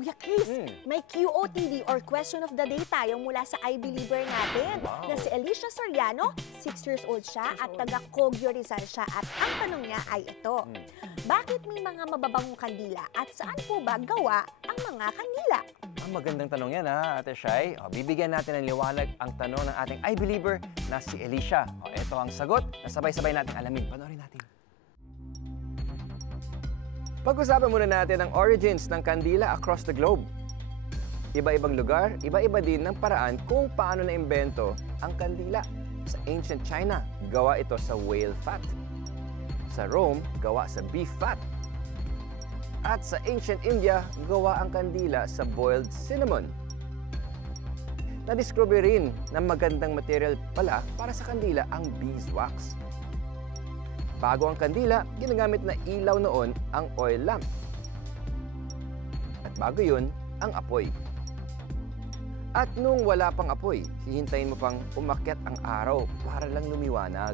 Kuya Chris, may QOTD or Question of the Day tayo mula sa I-Believer natin na si Alicia Soriano, 6 years old siya at taga Kogyo Rizal siya at ang tanong niya ay ito. Bakit may mga mababangong kandila at saan po ba gawa ang mga kandila? Magandang tanong yan Ate Shai. Bibigyan natin ng liwanag ang tanong ng ating I-Believer na si Alicia. Ito ang sagot na sabay-sabay natin alamin. Panoorin natin. Pag-usapan muna natin ang origins ng kandila across the globe. Iba-ibang lugar, iba-iba din ng paraan kung paano na-imbento ang kandila. Sa ancient China, gawa ito sa whale fat. Sa Rome, gawa sa beef fat. At sa ancient India, gawa ang kandila sa boiled cinnamon. Nadiskubre rin na magandang material pala para sa kandila ang beeswax. Bago ang kandila, ginagamit na ilaw noon ang oil lamp. At bago yun, ang apoy. At nung wala pang apoy, hihintayin mo pang umakyat ang araw para lang lumiwanag.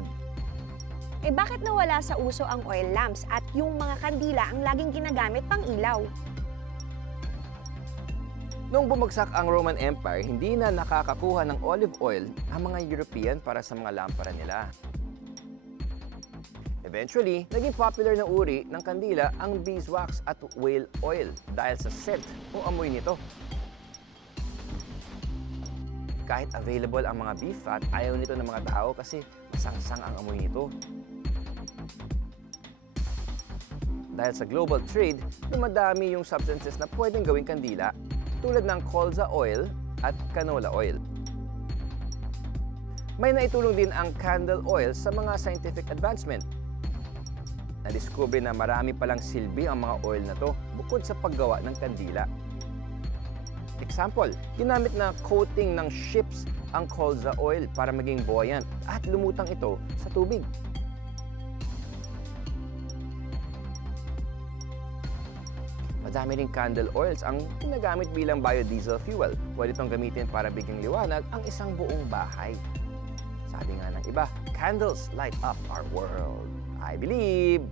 Bakit nawala sa uso ang oil lamps at yung mga kandila ang laging ginagamit pang ilaw? Nung bumagsak ang Roman Empire, hindi na nakakakuha ng olive oil ang mga European para sa mga lampara nila. Eventually, naging popular na uri ng kandila ang beeswax at whale oil dahil sa scent o amoy nito. Kahit available ang mga beef fat, ayaw nito ng mga tao kasi masangsang ang amoy nito. Dahil sa global trade, dumadami yung substances na pwedeng gawing kandila tulad ng colza oil at canola oil. May naitulong din ang candle oil sa mga scientific advancement. Nadiskubre na marami palang silbi ang mga oil na to bukod sa paggawa ng kandila. Example, ginamit na coating ng ships ang colza oil para maging buoyant at lumutang ito sa tubig. Madami ring candle oils ang ginagamit bilang biodiesel fuel. Pwede itong gamitin para bigyang liwanag ang isang buong bahay. Sabi nga ng iba, candles light up our world. I believe!